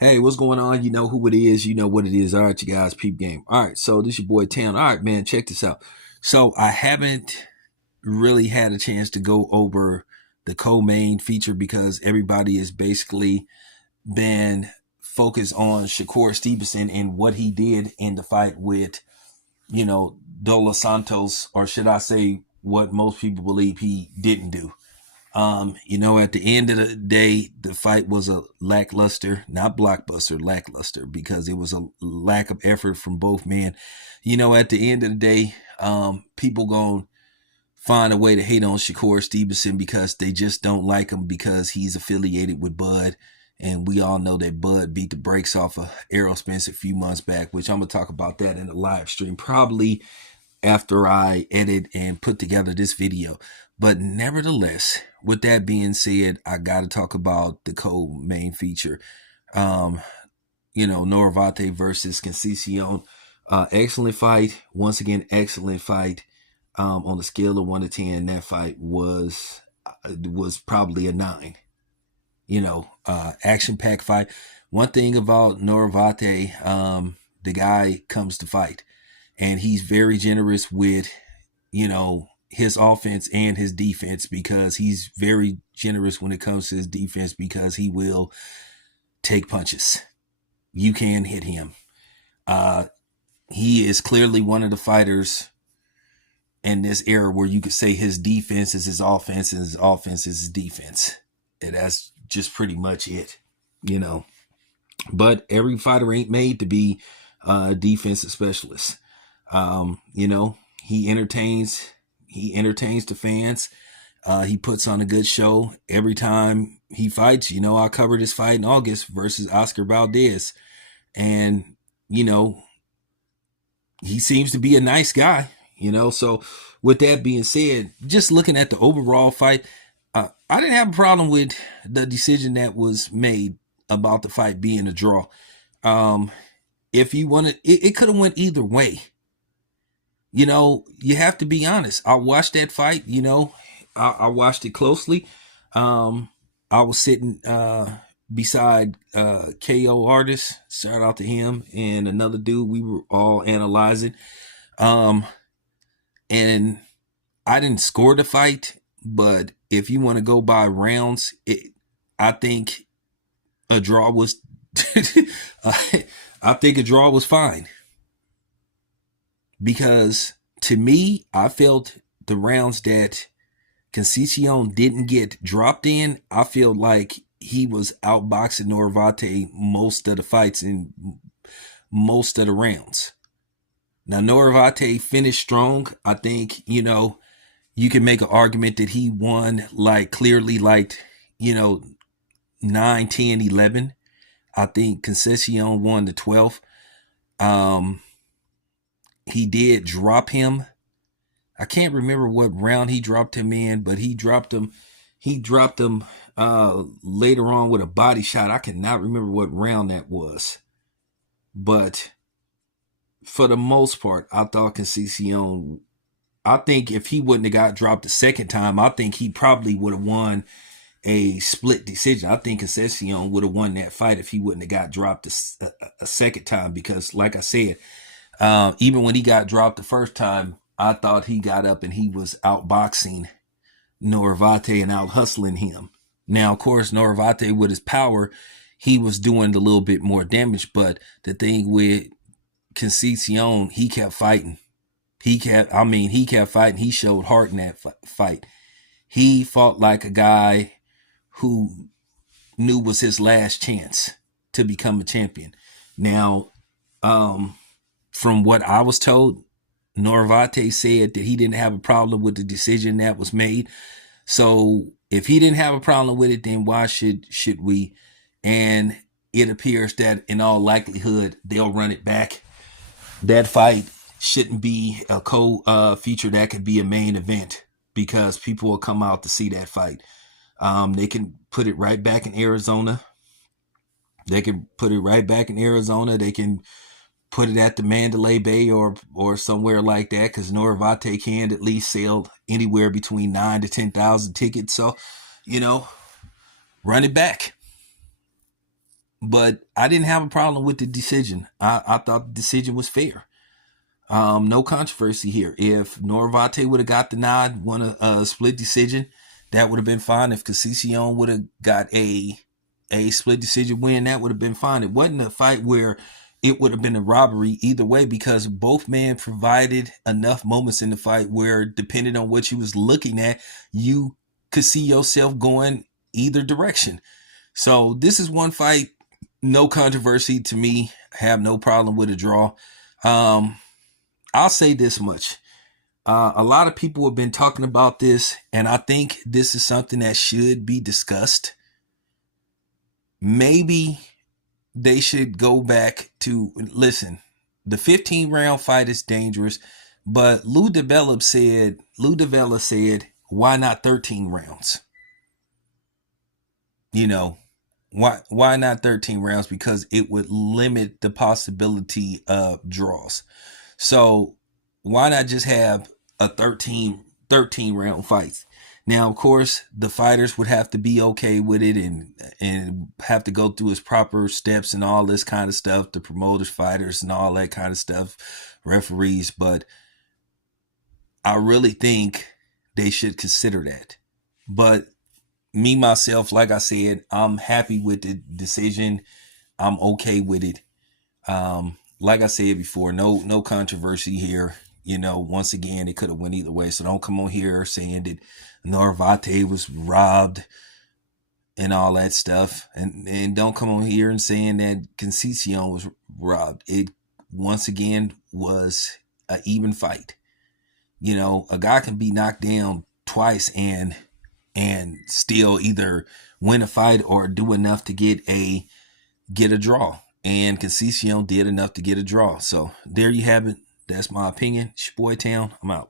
Hey, what's going on? You know who it is. You know what it is. All right, you guys, peep game. All right, so this your boy Town. All right, man, check this out. So I haven't really had a chance to go over the co-main feature because everybody has basically been focused on Shakur Stevenson and what he did in the fight with, Dola Santos, or should I say what most people believe he didn't do. At the end of the day, the fight was a lackluster, not blockbuster, lackluster, because it was a lack of effort from both men. At the end of the day, people going to find a way to hate on Shakur Stevenson because they just don't like him because he's affiliated with Bud. And we all know that Bud beat the brakes off of Errol Spence a few months back, which I'm going to talk about that in the live stream, probably after I edit and put together this video. But nevertheless, with that being said, I got to talk about the co-main feature. Navarrette versus Conceiceo. Excellent fight. Once again, excellent fight. On the scale of 1 to 10, that fight was probably a 9. Action-packed fight. One thing about Navarrete, the guy comes to fight. And he's very generous with, his offense and his defense, because he's very generous when it comes to his defense because he will take punches. You can hit him. He is clearly one of the fighters in this era where you could say his defense is his offense and his offense is his defense. And that's just pretty much it, But every fighter ain't made to be a defensive specialist. He entertains the fans. He puts on a good show every time he fights. I covered his fight in August versus Oscar Valdez, and he seems to be a nice guy. So with that being said, just looking at the overall fight, I didn't have a problem with the decision that was made about the fight being a draw. If you wanted, it could have went either way. You have to be honest. I watched that fight, I watched it closely. I was sitting beside KO Artist, shout out to him, and another dude. We were all analyzing. And I didn't score the fight, but if you want to go by rounds, I think a draw was I think a draw was fine. Because to me, I felt the rounds that Conceiceo didn't get dropped in, I feel like he was outboxing Navarrete most of the fights in most of the rounds. Now, Navarrete finished strong. I think, you can make an argument that he won clearly 9, 10, 11. I think Conceiceo won the 12th. He did drop him. I can't remember what round he dropped him in, but he dropped him later on with a body shot. I cannot remember what round that was. But for the most part, I thought Conceiceo, I think if he wouldn't have got dropped the second time, I think he probably would have won a split decision. I think Conceiceo would have won that fight if he wouldn't have got dropped a second time, because like I said, even when he got dropped the first time, I thought he got up and he was outboxing Navarrete and out hustling him. Now, of course, Navarrete with his power, he was doing a little bit more damage. But the thing with Conceiceo, he kept fighting. He kept fighting. He showed heart in that fight. He fought like a guy who knew was his last chance to become a champion. Now, from what I was told, Navarrete said that he didn't have a problem with the decision that was made. So if he didn't have a problem with it, then why should we? And it appears that in all likelihood, they'll run it back. That fight shouldn't be a feature. That could be a main event because people will come out to see that fight. They can put it right back in Arizona. They can put it put it at the Mandalay Bay or somewhere like that, because Navarrete can at least sell anywhere between 9 to 10,000 tickets. So, run it back. But I didn't have a problem with the decision. I thought the decision was fair. No controversy here. If Navarrette would have got the nod, won a split decision, that would have been fine. If Conceiceo would have got a split decision win, that would have been fine. It wasn't a fight where it would have been a robbery either way, because both men provided enough moments in the fight where, depending on what you was looking at, you could see yourself going either direction. So this is one fight, no controversy to me. Have no problem with a draw. I'll say this much. A lot of people have been talking about this, and I think this is something that should be discussed. Maybe they should go back to, listen, the 15-round fight is dangerous, but Lou DiBella said, why not 13 rounds? You know, why not 13 rounds? Because it would limit the possibility of draws. So why not just have a 13 round fight? Now, of course, the fighters would have to be okay with it and have to go through its proper steps and all this kind of stuff, the promoters, fighters, and all that kind of stuff, referees. But I really think they should consider that. But me, myself, like I said, I'm happy with the decision. I'm okay with it. Like I said before, no controversy here. You know, once again, it could have went either way. So don't come on here saying that Navarrette was robbed and all that stuff. And don't come on here and saying that Conceiceo was robbed. It, once again, was an even fight. You know, a guy can be knocked down twice and still either win a fight or do enough to get a draw. And Conceiceo did enough to get a draw. So there you have it. That's my opinion. It's your boy Town. I'm out.